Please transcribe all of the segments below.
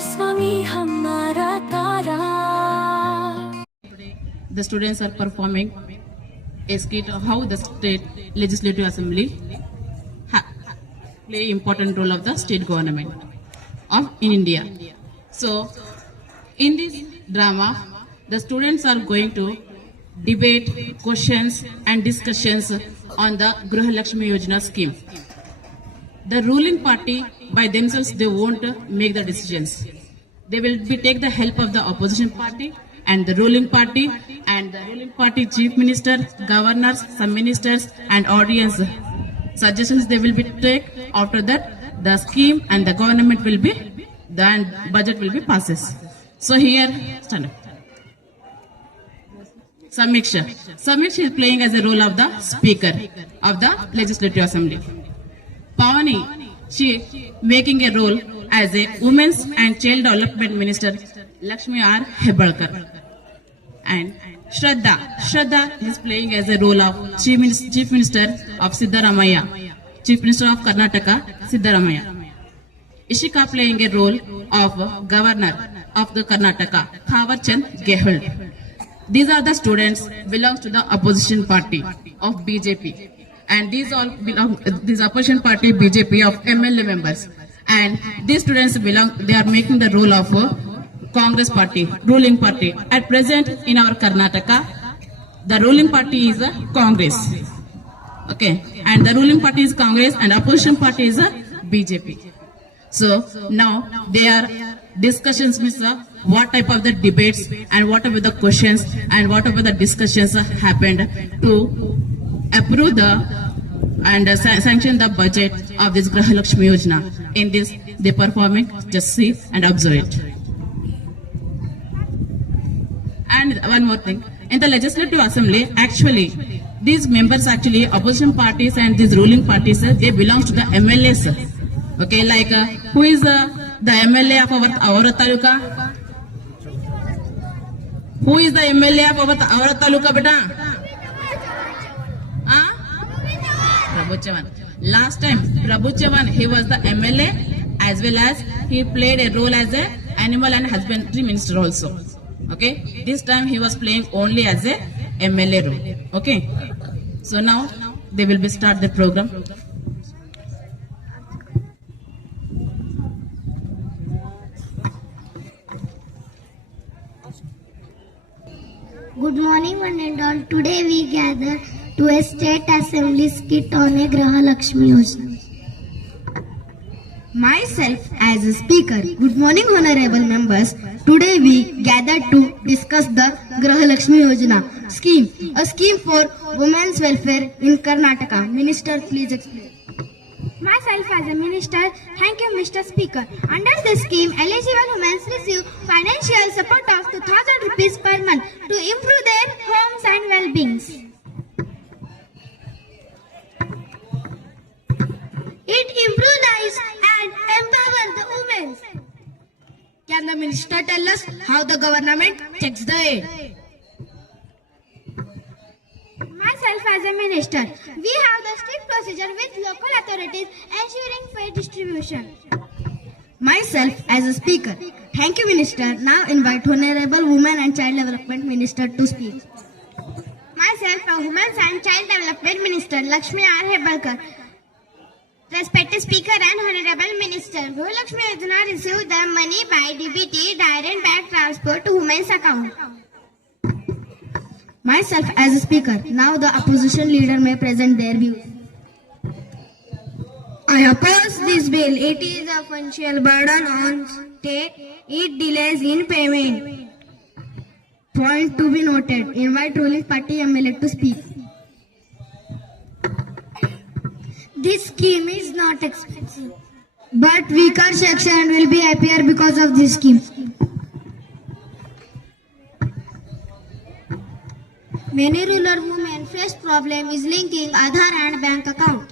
स्वामी हमारा तारा। The students are performing a skit of how the state legislative assembly play important role of the state government of in India. So in this drama, the students are going to debate questions and discussions on the Griha Lakshmi Yojana scheme. The ruling party by themselves, they won't make the decisions. They will take the help of the opposition party and the ruling party, and the ruling party chief minister, governors, some ministers and audience suggestions they will be take. After that, the scheme and the government will be, the budget will be passes. So here, stand up. Samiksha. Samiksha is playing as a role of the speaker of the legislative assembly. Pavani, she making a role as a women's and child development minister, Lakshmi R. Hebalkar. And Shraddha is playing as a role of chief minister of Siddaramaiah, chief minister of Karnataka, Siddaramaiah. Ishika playing a role of governor of the Karnataka, Thawar Chand Gehlot. These are the students belongs to the opposition party of BJP. And these all belong, this opposition party BJP of MLA members, and these students belong, they are making the role of Congress party, ruling party. At present in our Karnataka, the ruling party is Congress, okay, and the ruling party is Congress and opposition party is BJP. So now there are discussions with what type of the debates and what about the questions and what about the discussions happened to approve the and sanction the budget of this Griha Lakshmi Yojana. In this, they performing, just see and observe it. And one more thing, in the legislative assembly, actually, these members actually, opposition parties and these ruling parties, they belong to the MLAs. Okay, like who is the MLA of our taluka? Who is the MLA of our taluka, beta? Prabhu Chavan. Last time, Prabhu Chavan, he was the MLA as well as he played a role as a animal and husbandry minister also. Okay, this time he was playing only as a MLA role. Okay, so now they will be start the program. Good morning, one and all. Today we gather to a state assembly skit on a Griha Lakshmi Yojana. Myself as a speaker. Good morning, honorable members. Today we gathered to discuss the Griha Lakshmi Yojana scheme, a scheme for women's welfare in Karnataka. Minister, please explain. Myself as a minister, thank you, Mr. Speaker. Under this scheme, eligible women receive financial support of 2,000 rupees per month to improve their homes and well-beings. It improves and empowers the women. Can the minister tell us how the government checks the aid? Myself as a minister, we have the strict procedure with local authorities ensuring fair distribution. Myself as a speaker. Thank you, Minister. Now invite Honorable Women and Child Development Minister to speak. Myself, a Women's and Child Development Minister, Lakshmi R. Hebalkar. Respected Speaker and Honorable Minister, Griha Lakshmi Yojana received the money by DBT, direct bank transfer to women's account. Myself as a speaker. Now the opposition leader may present their views. I oppose this bill. It is a financial burden on state. It delays in payment. Point to be noted. Invite ruling party MLA to speak. This scheme is not expensive, But weaker section will be happier because of this scheme. many rural women face problem is linking Aadhaar and bank account.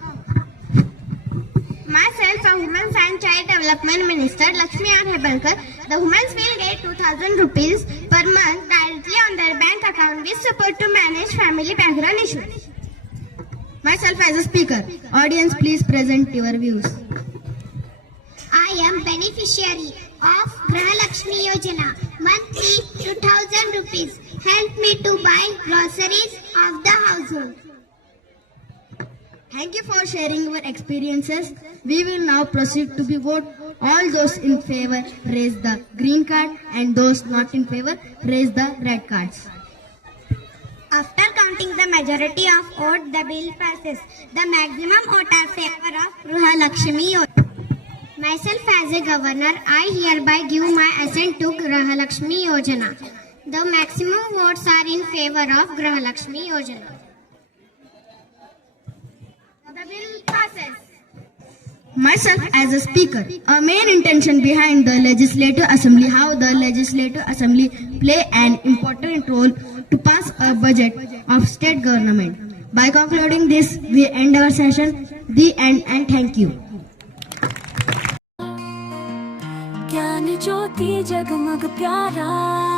Myself, a Women's and Child Development Minister, Lakshmi R. Hebalkar, the women will get 2,000 rupees per month directly on their bank account with support to manage family background issues. Myself as a speaker. Audience, please present your views. I am beneficiary. of Grahalakshmi Yojana. Monthly 2000 rupees. Help me to buy groceries of the household. Thank you for sharing your experiences. We will now proceed to be vote. All those in favor raise the green card and those not in favor raise the red cards. After counting the majority of votes, the bill passes. The maximum vote are favor of Grahalakshmi Yojana. Myself as a governor, I hereby give my assent to Grahalakshmi Yojana. The maximum votes are in favor of Grahalakshmi Yojana. The bill passes. Myself as a speaker, a main intention behind the Legislative Assembly, how the Legislative Assembly play an important role to pass a budget of state government. By concluding this, we end our session. The end, and thank you. ज्ञान ज्योति जगमग प्यारा